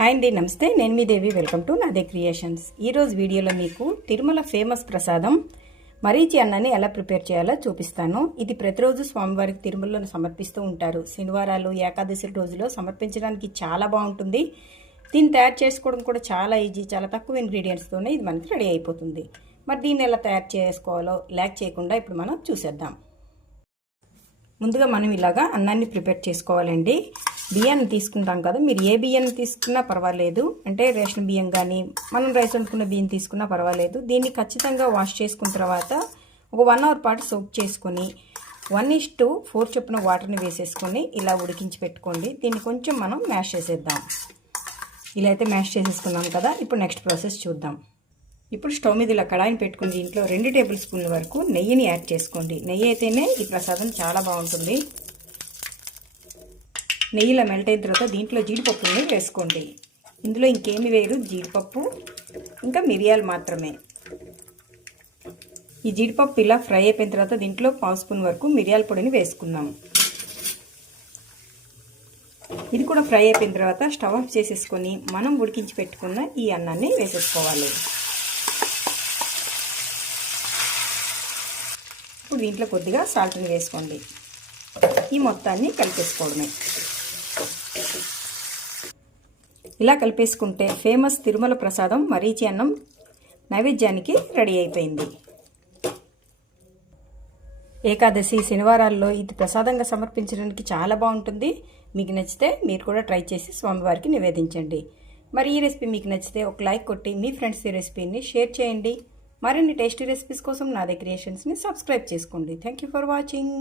Hi అండి, నమస్తే. నేను మీ దేవి. వెల్కమ్ టు నాదే క్రియేషన్స్. ఈరోజు వీడియోలో మీకు తిరుమల ఫేమస్ ప్రసాదం మరీచి అన్నాన్ని ఎలా ప్రిపేర్ చేయాలో చూపిస్తాను. ఇది ప్రతిరోజు స్వామివారికి తిరుమలలో సమర్పిస్తూ ఉంటారు. శనివారాలు, ఏకాదశి రోజులో సమర్పించడానికి చాలా బాగుంటుంది. దీన్ని తయారు చేసుకోవడం కూడా చాలా ఈజీ. చాలా తక్కువ ఇంగ్రీడియంట్స్తోనే ఇది మనకి రెడీ అయిపోతుంది. మరి దీన్ని ఎలా తయారు చేసుకోవాలో లేక్ చేయకుండా ఇప్పుడు మనం చూసేద్దాం. ముందుగా మనం ఇలాగా అన్నాన్ని ప్రిపేర్ చేసుకోవాలండి. బియ్యాన్ని తీసుకుంటాం కదా, మీరు ఏ బియ్యాన్ని తీసుకున్నా పర్వాలేదు. అంటే రేషన్ బియ్యం కానీ మనం రైస్ వండుకున్న బియ్యం తీసుకున్నా పర్వాలేదు. దీన్ని ఖచ్చితంగా వాష్ చేసుకున్న తర్వాత ఒక 1 అవర్ పాటు సోక్ చేసుకొని 1:4 చొప్పున వాటర్ని వేసేసుకొని ఇలా ఉడికించి పెట్టుకోండి. దీన్ని కొంచెం మనం మ్యాష్ చేసేద్దాం. ఇలా అయితే మ్యాష్ చేసేసుకున్నాం కదా. ఇప్పుడు నెక్స్ట్ ప్రాసెస్ చూద్దాం. ఇప్పుడు స్టవ్ మీద ఇలా కడాయిని పెట్టుకుని దీంట్లో 2 టేబుల్ స్పూన్ల వరకు నెయ్యిని యాడ్ చేసుకోండి. నెయ్యి అయితేనే ఈ ప్రసాదం చాలా బాగుంటుంది. నెయ్యిలో మెల్ట్ అయిన తర్వాత దీంట్లో జీడిపప్పుని వేసుకోండి. ఇందులో ఇంకేమి వేయరు, జీడిపప్పు ఇంకా మిరియాలు మాత్రమే. ఈ జీడిపప్పు ఇలా ఫ్రై అయిపోయిన తర్వాత దీంట్లో 1/2 స్పూన్ వరకు మిరియాల పొడిని వేసుకుందాం. ఇది కూడా ఫ్రై అయిపోయిన తర్వాత స్టవ్ ఆఫ్ చేసేసుకొని మనం ఉడికించి పెట్టుకున్న ఈ అన్నాన్ని వేసేసుకోవాలి. ఇప్పుడు దీంట్లో కొద్దిగా సాల్ట్ని వేసుకోండి. ఈ మొత్తాన్ని కలిపేసుకోవడమే. ఇలా కలిపేసుకుంటే ఫేమస్ తిరుమల ప్రసాదం మరీచి అన్నం నైవేద్యానికి రెడీ అయిపోయింది. ఏకాదశి, శనివారాల్లో ఇది ప్రసాదంగా సమర్పించడానికి చాలా బాగుంటుంది. మీకు నచ్చితే మీరు కూడా ట్రై చేసి స్వామివారికి నివేదించండి. మరి ఈ రెసిపీ మీకు నచ్చితే ఒక లైక్ కొట్టి మీ ఫ్రెండ్స్ ఈ రెసిపీని షేర్ చేయండి. మరిన్ని టేస్టీ రెసిపీస్ కోసం నాదే క్రియేషన్స్ని సబ్స్క్రైబ్ చేసుకోండి. Thank you for watching.